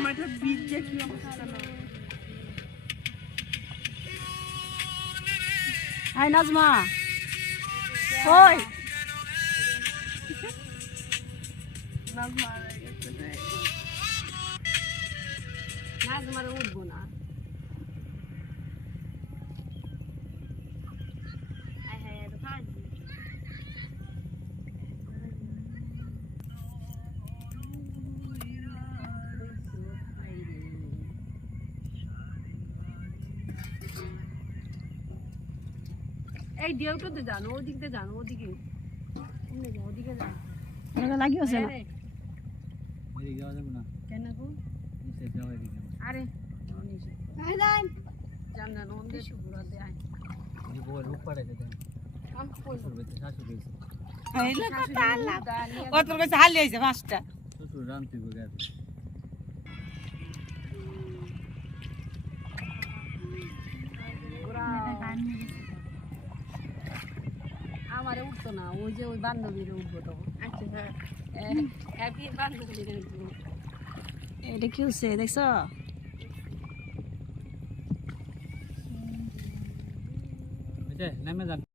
আমার একটা বীজ যে কি অবস্থা না হাই নাজমা ওই নাজমার উঠবো না এই ডিউটোতে জানো ওদিকে জানো ওদিকে ওদিকে যাও ওদিকে লাগিয়েছে না ওই যাওয়া যাবে না কেন গো নিচে যাওয়া দিকে আরে নিচে আই যাই জানা নন্দে সুগুরা দে আই এই বল রূপ পাড়াতে দেন কাম কই করবে তো শাশু গেছে এইলা কথা আল্লাহ ও তোর কাছে হালি আইছে মাছটা শ্বশুর রামতি গো আমারে উঠতো না ওই যে ওই বান্ধবীরে উঠবো তখন আচ্ছা হ্যাপি বান্ধবীরে উঠবো এটা কি হচ্ছে দেখছো নামে যান